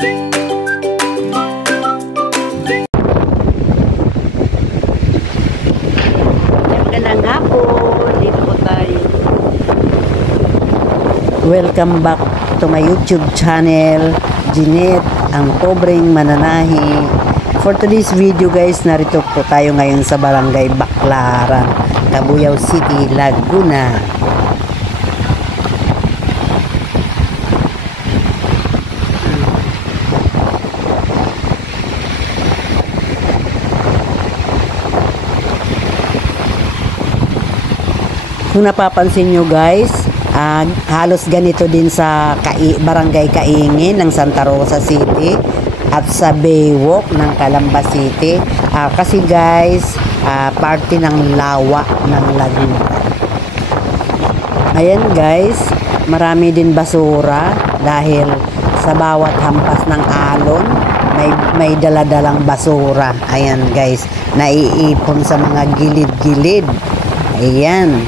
Magandang hapon, dito po tayo. Welcome back to my YouTube channel, Jeanette, ang pobreng mananahi. For today's video guys, narito po tayo ngayon sa Barangay Baclaran, Cabuyao City, Laguna. Kung napapansin nyo guys, halos ganito din sa Barangay Kaingin ng Santa Rosa City at sa Baywalk ng Calamba City. Kasi guys, parte ng lawa ng Laguna. Ayan guys, marami din basura dahil sa bawat hampas ng alon, may daladalang basura. Ayan guys, naiipon sa mga gilid-gilid. Ayan.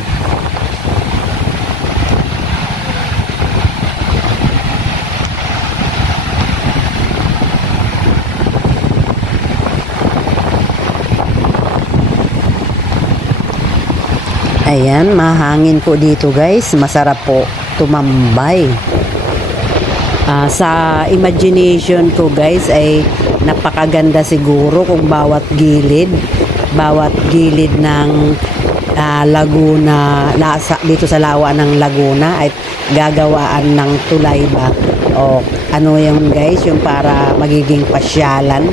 Ayan, mahangin po dito guys. Masarap po tumambay. Sa imagination ko guys ay napakaganda siguro kung bawat gilid ng Laguna, dito sa lawa ng Laguna ay gagawaan ng tulay ba? O ano yung guys, yung para magiging pasyalan.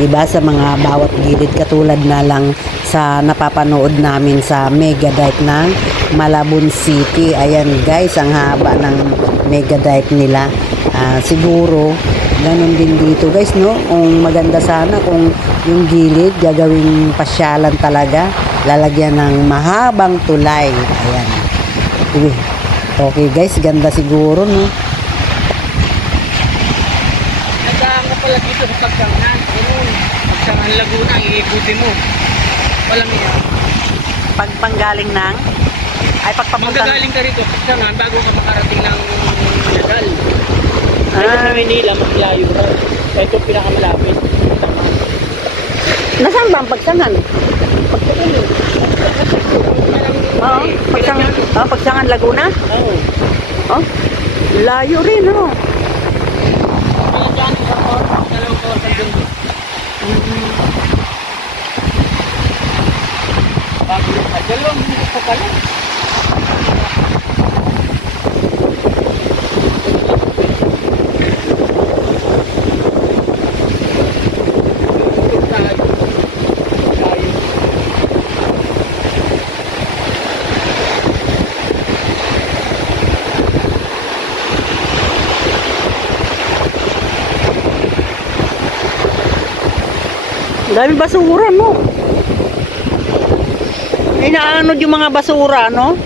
Diba, sa mga bawat gilid, katulad na lang sa napapanood namin sa Mega Dive ng Malabon City. Ayan guys, ang haba ng Mega Dive nila. Siguro ganun din dito guys, no? Kung maganda sana kung yung gilid gagawing pasyalan talaga, lalagyan ng mahabang tulay. Ayan. Okay guys, ganda siguro, no? Nagkaanga pala dito sa Pagsangan. Pagsangan Laguna, iikutin mo. Walang iya. Pagpanggaling ng pagpapunta. Magagaling ka rito, Pagsangan, bago ka makarating ng Nagal. Dito sa Manila, mas layo ka. Ito pinakamalapit. Nasaan ba ang Pagsangan? Pagsangan. Oo, Pagsangan Laguna? Oo. Oh, layo rin, no? Kaya dyan, dalawang oras ang dundo. Dalawang minuto pa pala. Dami basura, no? Inaanod yung mga basura, no?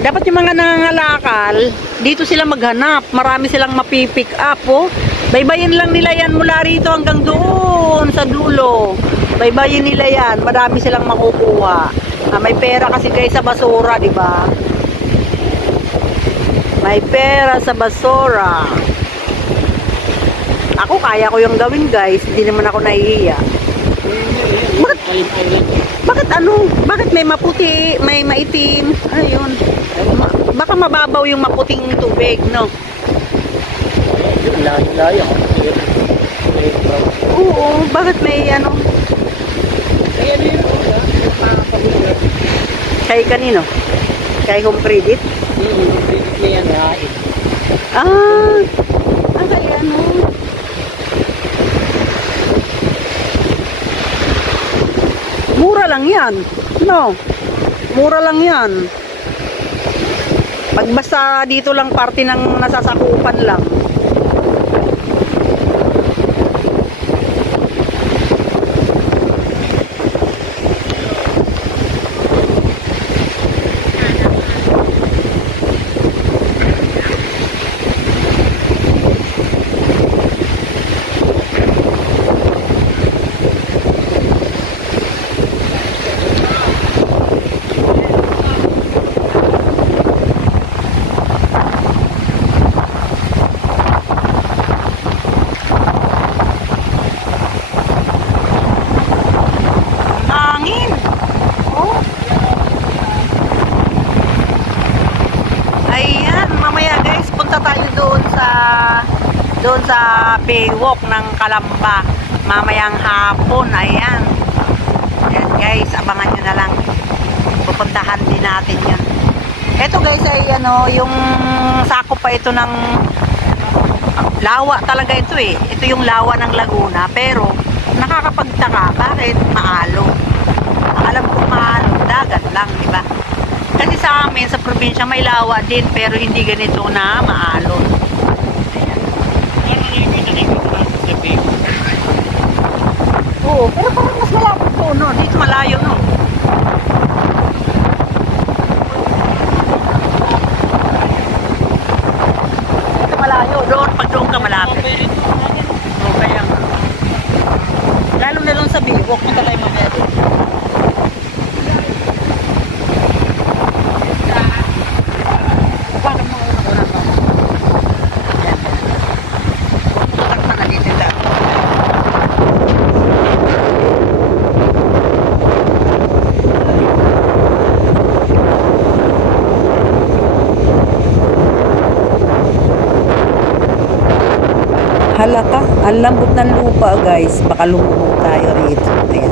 Dapat yung mga nangangalakal, dito sila maghanap. Marami silang mapipick up, oh. Baybayin lang nila yan mula rito hanggang doon sa dulo. Baybayin nila yan. Marami silang makukuha. May pera kasi guys sa basura, di ba? May pera sa basura. Ako, kaya ko yung gawin, guys. Hindi naman ako nahihiya. Bakit ano? Bakit may maputi, may maitim? Ayun. Baka mababaw yung maputing tubig, no? Layo. Oo, bakit may ano? Kaya yun, Kay kanino? Kay Home Credit? credit na yan, Kaya ano? Mura lang yan. No? Mura lang yan. Pag basta dito lang parte ng nasasakupan lang. doon sa Baywalk ng Calamba mamayang hapon. Ayan. Ayan guys, abangan nyo na lang. Pupuntahan din natin yun. Ito guys ay ano, yung sakop pa ito ng lawa talaga ito eh. Ito yung lawa ng Laguna, pero nakakapagtaka, bakit maalon? Ang alam ko maalon, dagat lang, di ba? Kasi sa amin, sa probinsya, may lawa din, pero hindi ganito na maalon. Oo, pero parang mas malapit po, no? Dito malayo, no? Dito malayo, doon, pag doon ka malapit. Oo, kaya nga. Lalo na doon sa Baywalk, punta tayo mamaya doon. Bakit mga una-una to? Ayan. Takpan na dito lang. Halaka, ang lambot ng lupa guys. Baka lumubog tayo rito. Ayan.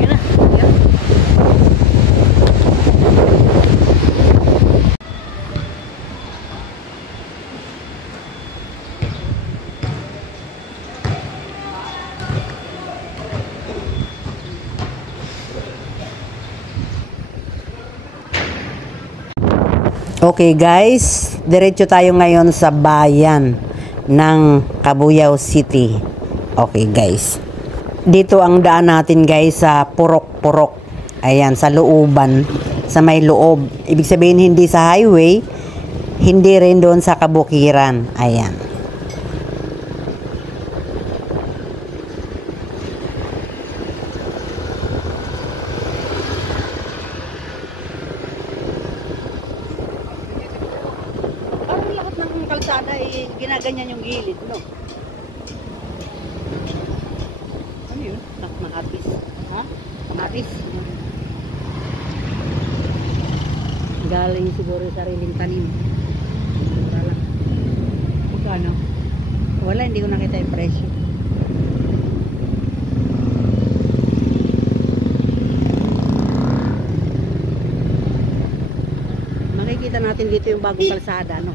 Yun na. Yan. Okay guys, diretso tayo ngayon sa bayan ng Cabuyao City. Okay guys. Dito ang daan natin guys sa Purok-Purok. Ayan, sa looban, sa may loob. Ibig sabihin hindi sa highway, hindi rin doon sa kabukiran. Ayan. Parang lahat ng kalsada ay ginaganyan yung gilid, no? Ano yun? Mahatis. Ha? Mahatis. Galing siguro sa sariling tanim. Mura lang. Magkano? Wala, hindi ko nakita yung presyo. Makikita natin dito yung bagong kalsada, no?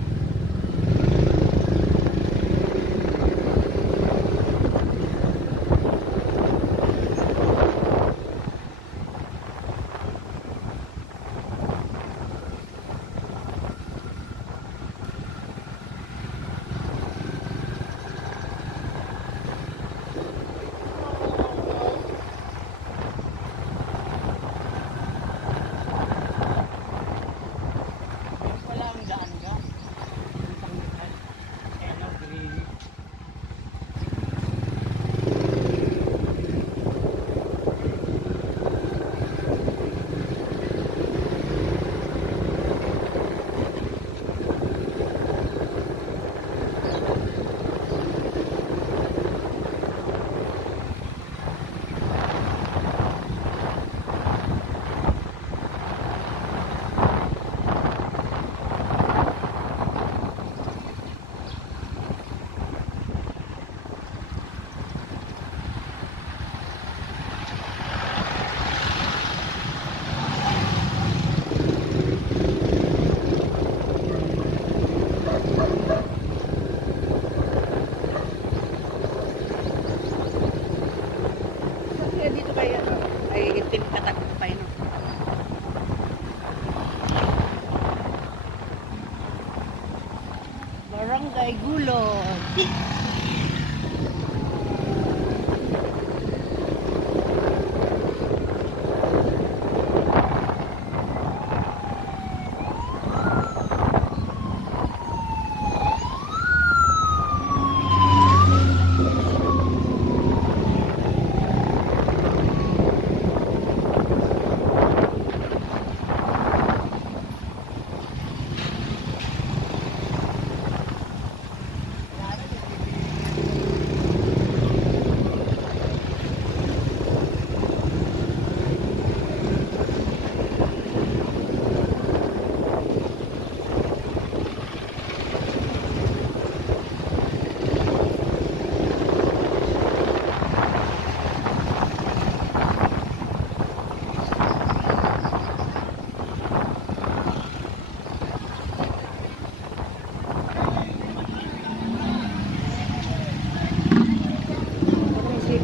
Barangay Gulod.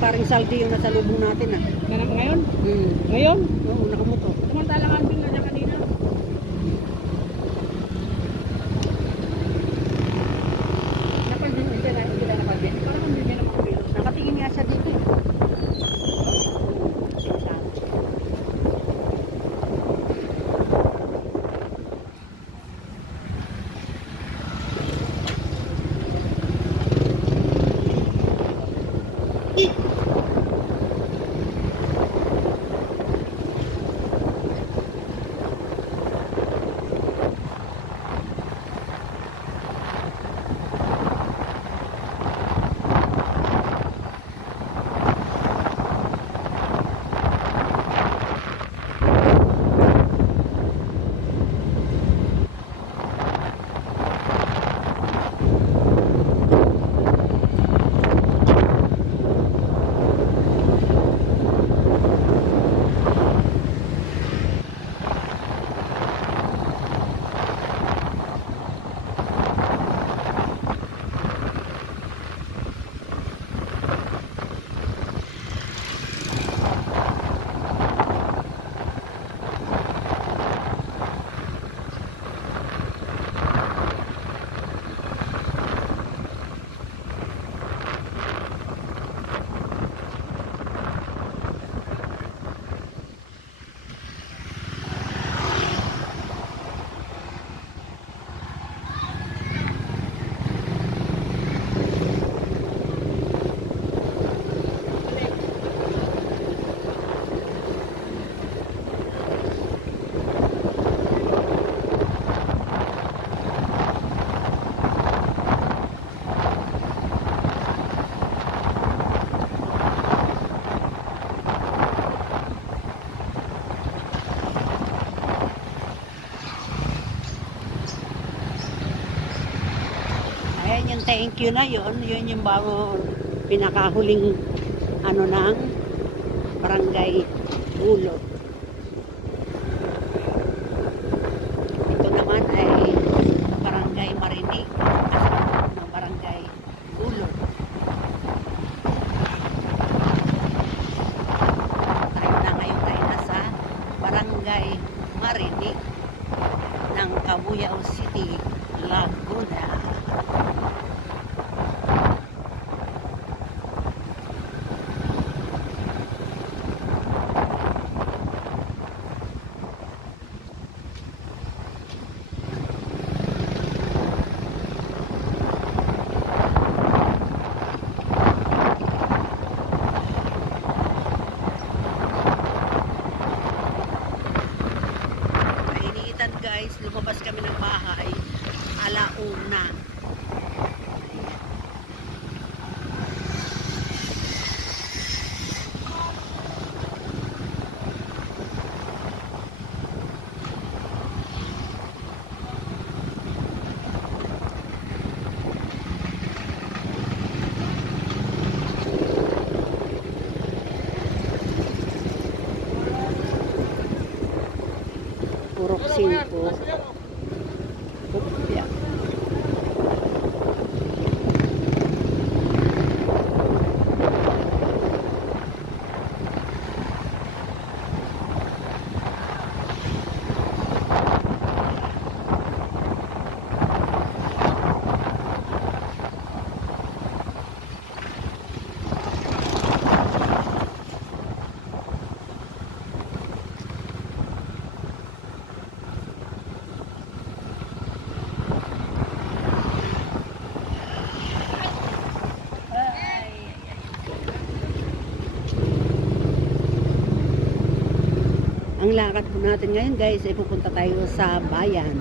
paring Saldi yung nasa lubong natin ah. Ngayon? Hmm. Ngayon? Oo, nakamoto. Samantalang ambing na niya kanina. Napansin, hindi na napansin. Parang hindi niya nakapilo. Nakatingin nga siya dito eh. Ayan yung thank you na yun. Yun yung bago pinakahuling ano ng barangay Ulot. Ito naman ay barangay Marinig ng barangay Ulot. Tayo na sa barangay Marinig ng Cabuyao City, Laguna. Guys, lumabas kami ng bahay alauna. Purok 5. Upya. Ang lakad po natin ngayon guys ay pupunta tayo sa bayan.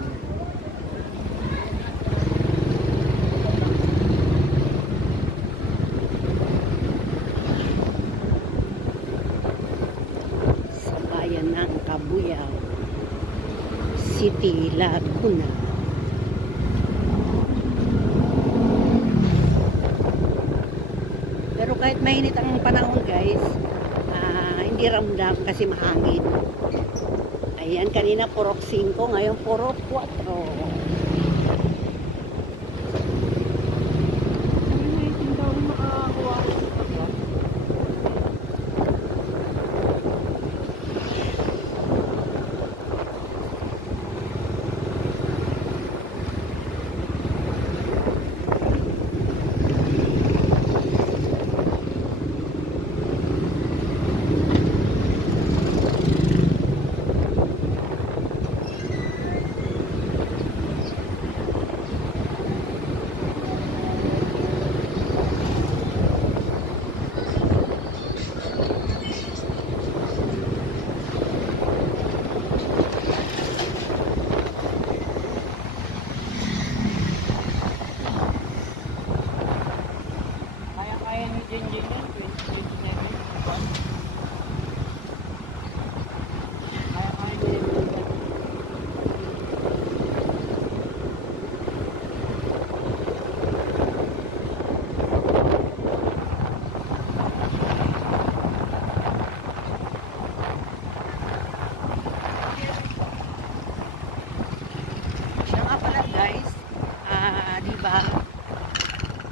Sa bayan ng Cabuyao City, Laguna. Pero kahit mainit ang panahon guys, hindi ramdam kasi mahangin. Ayan, kanina purok 5, ngayon purok 4.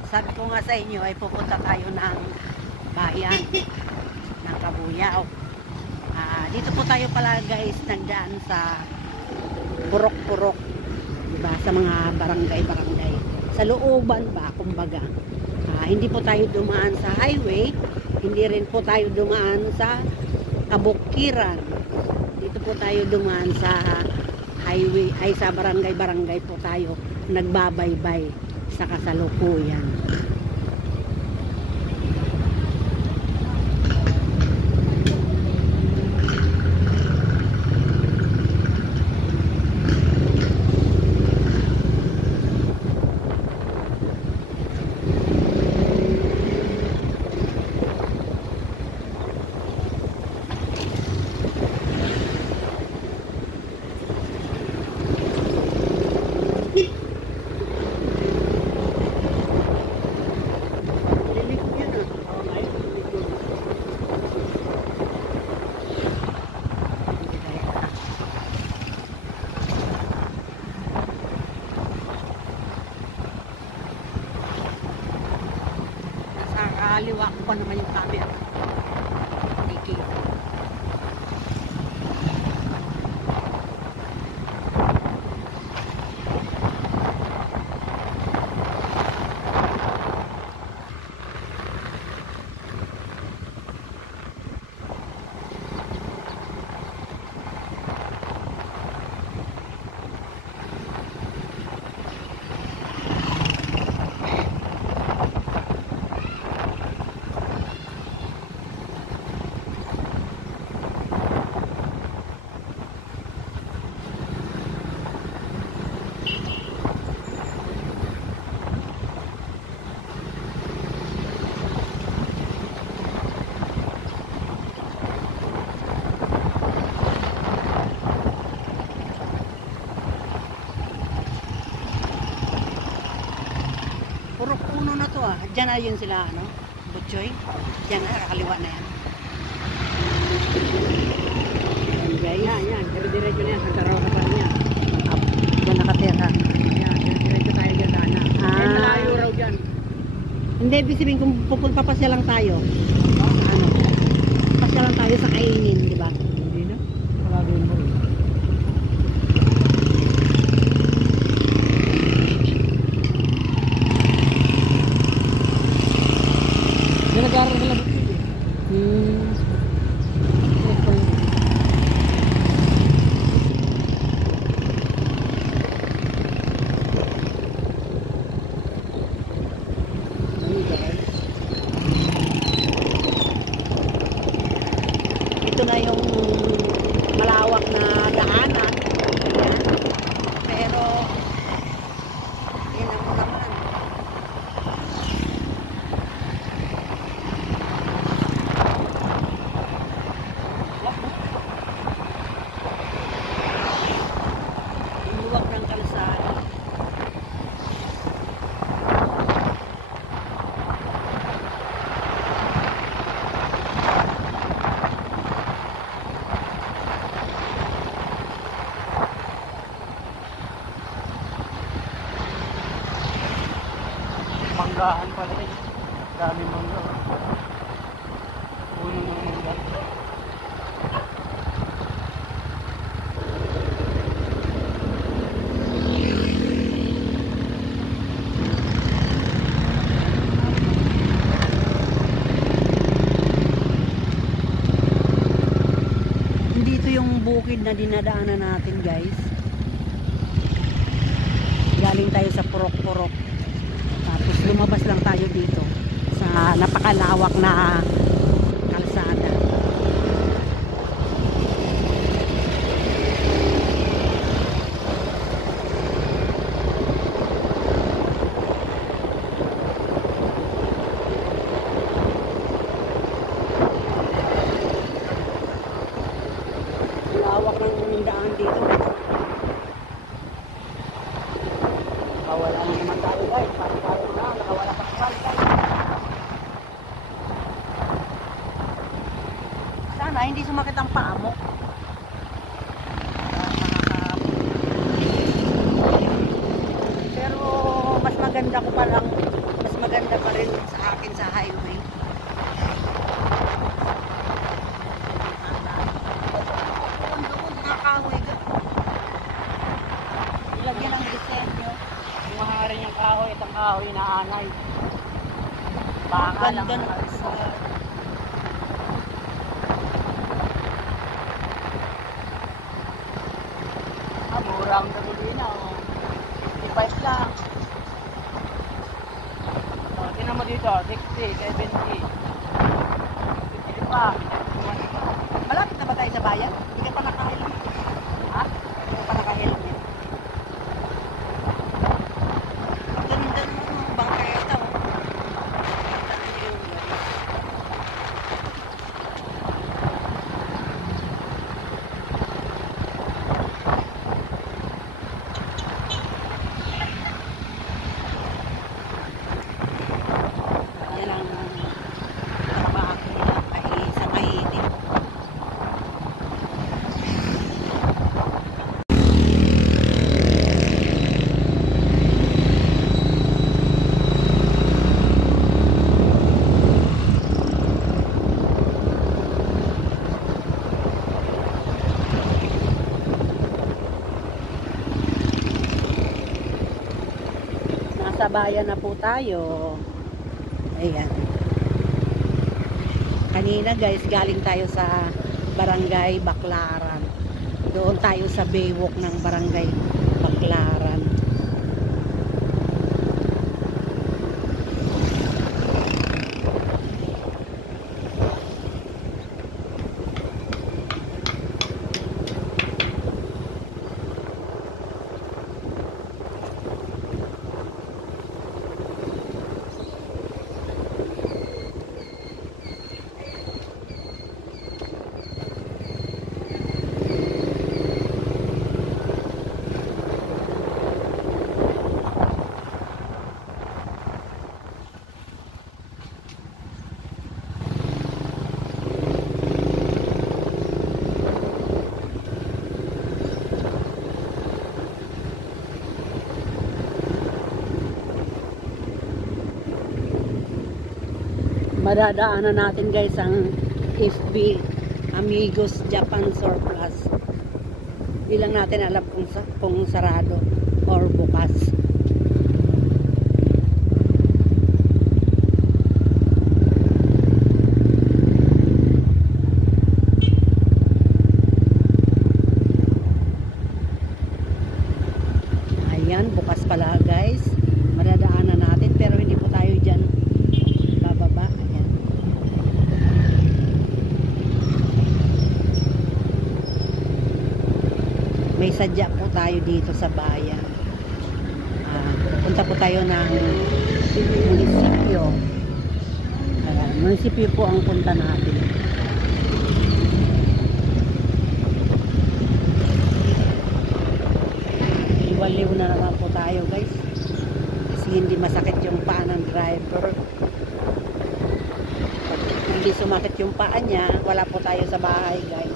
Sabi ko nga sa inyo ay pupunta tayo ng bayan ng Kabuyao. Dito po tayo pala guys nagdaan sa purok-purok, diba? Sa mga barangay-barangay. Sa looban ba, kumbaga. Hindi po tayo dumaan sa highway, hindi rin po tayo dumaan sa kabukiran. Dito po tayo dumaan sa highway, ay sa barangay-barangay po tayo nagbabaybay sa kasalukuyan. Kaliwa ko pa naman yung camera. Okay. Purok puno na to Diyan na yun sila, ano? Butchoy. Diyan na, kakaliwa na yan. Yan guys. Yan. Dire-diretso na yan. Nagkaraw ka pa niya. Diyan nakatira. Yan, dire-diretso tayo dyan, Dana. Yan, malayo raw dyan. Hindi, ibig sabihin kung pupunta pa siya lang tayo. Ano? Pasya lang tayo sa kainin, di ba? Hindi na. Palagay mo rin. Yan, nag-aaral ka lang. Ito na yung malawak na daanan. Ayan. Pero tingnan mo naman. Yung luwag ng kalsada. Manggahan pala eh. Dami mangga. Puno ng mangga. Hindi ito yung bukid na dinadaanan natin guys. Galing tayo sa purok-purok. Tapos lumabas lang tayo dito sa napakalawak na kalsada. Lawak ng daan dito. Wala na naman tayo guys. Parang tayo na, nakawala pa sa guys. Sana hindi sumakit ang paa mo. Pero mas maganda ko palang, mas maganda pa rin sa akin sa highway. Doon, nakakahoy ka. Ilagyan ng disenyo. Mahari niyang kahoy at ang kahoy na anay. Baka lang. Ganda ng isa. Murang gasolina. 55 lang. Tingnan mo dito, 60, 70. 50 pa. Malapit na ba tayo sa bayan? Hindi ka pa nakahilang. Ha? Hindi ka pa nakahilang yan. Ang ganda ng mga bangketa. Oh. Yan ang trabaho nila sa mainit. Nasa bayan na po tayo. Ayan. Kanina guys, galing tayo sa Barangay Baclaran. Doon tayo sa baywalk ng Barangay Baclaran. Madadaanan natin guys ang FB Amigos Japan Surplus. Hindi lang natin alam kung sarado or bukas. Ayan, bukas pala guys. Madadaanan natin pero hindi po tayo dyan bababa. Ayan. May sadya po tayo dito sa bayan. Punta po tayo ng munisipyo. Munisipyo po ang punta natin. Liwaliw na naman po tayo guys. Kasi hindi masakit yung paa ng driver. Pag hindi sumakit yung paa niya, wala po tayo sa bahay guys.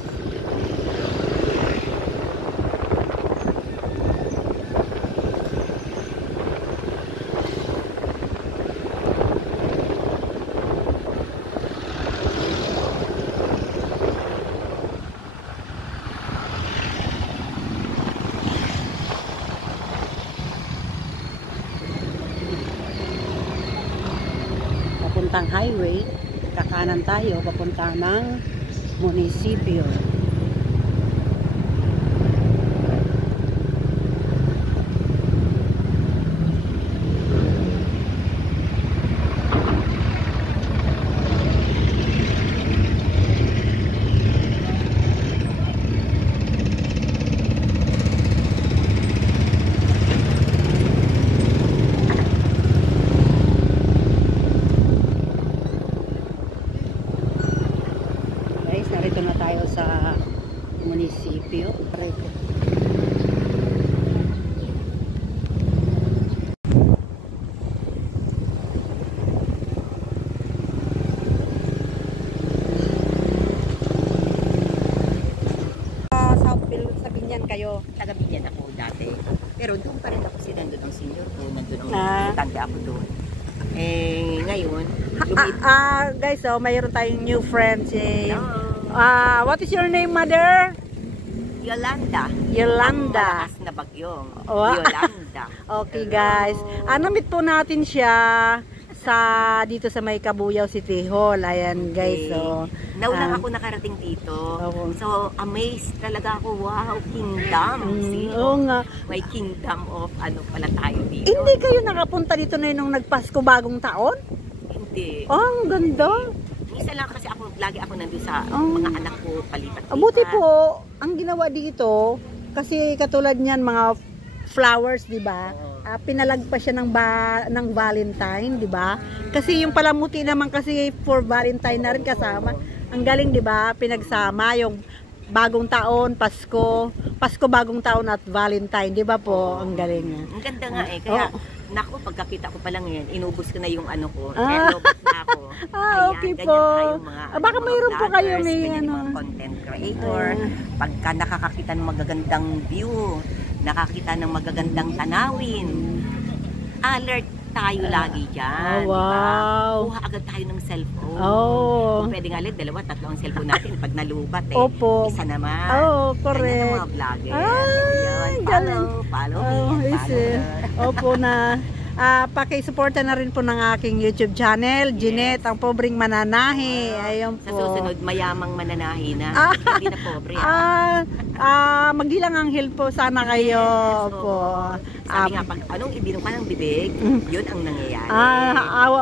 Papuntang highway, kakanan tayo papunta ng munisipyo. Narito na tayo sa munisipyo. Southfield, sa Binyan kayo. Taga Binyan ako dati. Pero doon pa rin ako nandun ang senior ko. Nandun ang Ah. tanda ako doon. ngayon, Guys, mayroon tayong new friends. Hello. What is your name, mother? Yolanda. Yolanda. Ang malakas na bagyong. Oh. Yolanda. Okay, guys. Na-meet po natin siya dito sa may Cabuyao City Hall. Ayan, guys. So, Now lang ako nakarating dito. Oo. So, amazed talaga ako. Wow, kingdom. See? oo nga. May kingdom of ano pala tayo dito. Hindi kayo nakapunta dito na nung nagpasko bagong taon? Hindi. Oh, ang ganda. Isa lang kasi lagi ako nandun sa Oh. mga anak ko, palipat-lipat. Buti po, ang ginawa dito, kasi katulad niyan, mga flowers, di ba? Pinalag pa siya ng Valentine, di ba? Kasi yung palamuti naman kasi for Valentine na rin kasama. Ang galing, di ba? Pinagsama yung bagong taon, Pasko, bagong taon at Valentine, di ba po? Ang galing nga. Ang ganda nga eh. Kaya, naku, pagkakita ko pa lang yan, inubos ko na yung ano ko. Kaya lobat na ako. Okay ganyan po. tayong mga, Baka mga mayroon po kayo vloggers, may ganyan yung ano. mga content creator. Pagka nakakakita ng magagandang view, nakakita ng magagandang tanawin, alert tayo lagi dyan. Oh, wow. Diba? Kuha agad tayo ng cellphone. Oh. Kung pwede nga lang, 2, 3 ang cellphone natin. Pag nalubat Opo. isa naman. Oh, Ganyan ang correct. mga vlogger. Ay, galing. Follow me. Oh, Follow easy. her. Opo na. Pakisuporta na rin po ng aking YouTube channel, Jeanette, ang pobreng mananahi. Ayun po. Sa susunod, mayamang mananahi na. Hindi na pobre. Magdilang anghel po sana kayo. Opo. Sabi nga, pag anong ibinong ka ng bibig, yun ang nangyayari.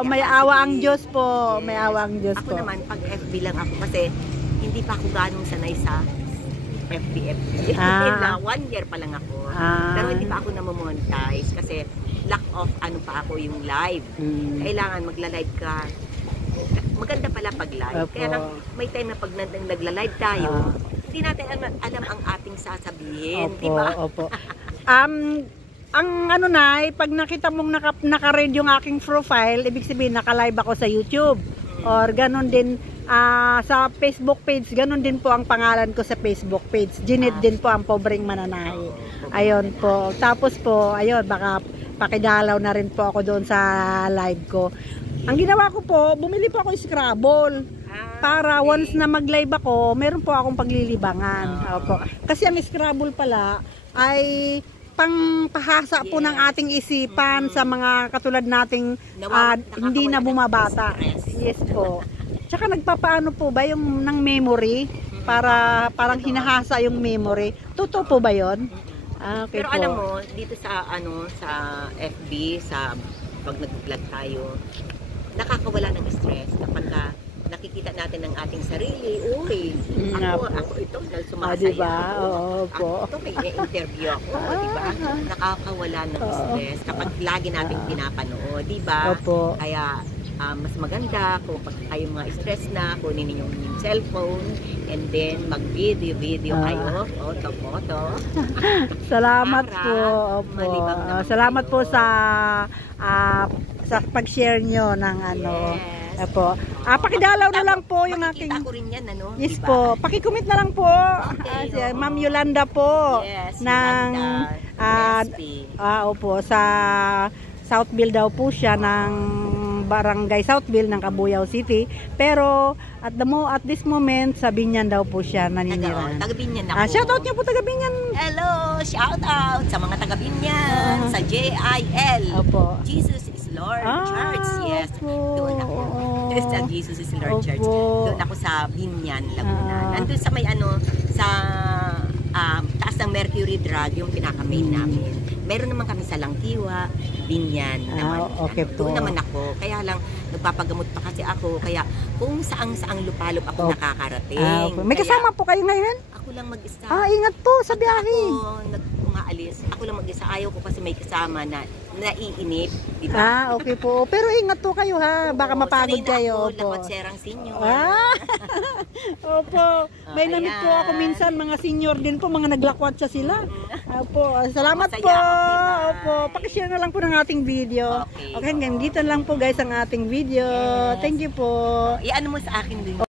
May awa ang Diyos po. May awa ang Diyos Ako po. naman, pag FB lang ako kasi hindi pa ako ganong sanay sa FB. Na 1 year pa lang ako. Pero hindi pa ako namamonetize kasi lack of ano pa ako yung live. Kailangan magla-live ka. Maganda pala pag live. Opo. Kaya lang, may time na pag nagla-live tayo, hindi natin alam ang ating sasabihin. Opo, Di ba? opo. Ang ano na, pag nakita mong naka-read yung aking profile, ibig sabihin naka-live ako sa YouTube. Or ganun din sa Facebook page, ganun din po ang pangalan ko sa Facebook page. Jeanette din po ang pobreng mananahi. Ayun po. Tapos po, ayun, baka pakidalaw na rin po ako doon sa live ko. Ang ginawa ko po, bumili po ako Scrabble. Para once na mag-live ako, meron po akong paglilibangan. Opo. Kasi ang Scrabble pala ay pangpahasa po ng ating isipan sa mga katulad nating hindi na bumabata. Yes po. Tsaka nagpapaano po ba yung ng memory para parang hinahasa yung memory. Totoo po ba 'yon? Okay. Pero po. alam mo, dito sa sa FB, sa pag nag-vlog tayo, nakakawala ng stress kapag nakikita natin ang ating sarili. Uy, ako ito, dahil sumasaya diba? ako. Oo po. Ito, may interview ako, diba? Nakakawala ng stress kapag lagi nating pinapanood, diba? Opo. Kaya, mas maganda kung pag kayo mga stress na, kunin ninyo yung cellphone and then mag-video kayo, photo. Salamat Para po. Opo. malibang naman Salamat kayo. po sa pag-share nyo ng ano. Yes. Opo. Pakidalaw na lang po yung aking... Makikita ko rin yan, ano? Yes diba? po. Pakicomment na lang po. Si oo. Ma'am Yolanda po. Yes, ng Recipe. opo, sa Southville daw po siya ng Barangay Southville ng Cabuyao City. Pero at this moment sa Binyan daw po siya naninira. Taga-Binyan ako. Shoutout niyo po taga Binyan. Hello! Shout out sa mga taga-Binyan, sa JIL. Opo. Jesus is Lord Church. Yes. Opo. Doon ako. Sa Jesus is Lord Opo. Church. Doon ako sa Binyan, Laguna. Nandun sa may sa taas ng Mercury Drug, yung pinaka-main namin. Meron naman kami sa Langkiwa, Binyan naman. Okay po. Doon naman ako. Kaya lang, nagpapagamot pa kasi ako. Kaya kung saang-saang lupalop ako nakakarating. May kasama po kayo ngayon? Ako lang mag-isa. Ingat po sa biyahe. Ako umaalis. Ako lang mag-isa. Ayaw ko kasi may kasama na naiinip. Diba? Okay po. Pero ingat po kayo ha. Baka mapagod kayo. Sanay na ako, lakot-serang senior. Opo. May namit po ako minsan, mga senior din po, mga naglakwatsa sila. Opo. Salamat Masaya po. ako, bye. Opo. Pakishare na lang po ng ating video. Okay, hanggang dito lang po guys ang ating video. Yes. Thank you po. Iano mo sa akin din.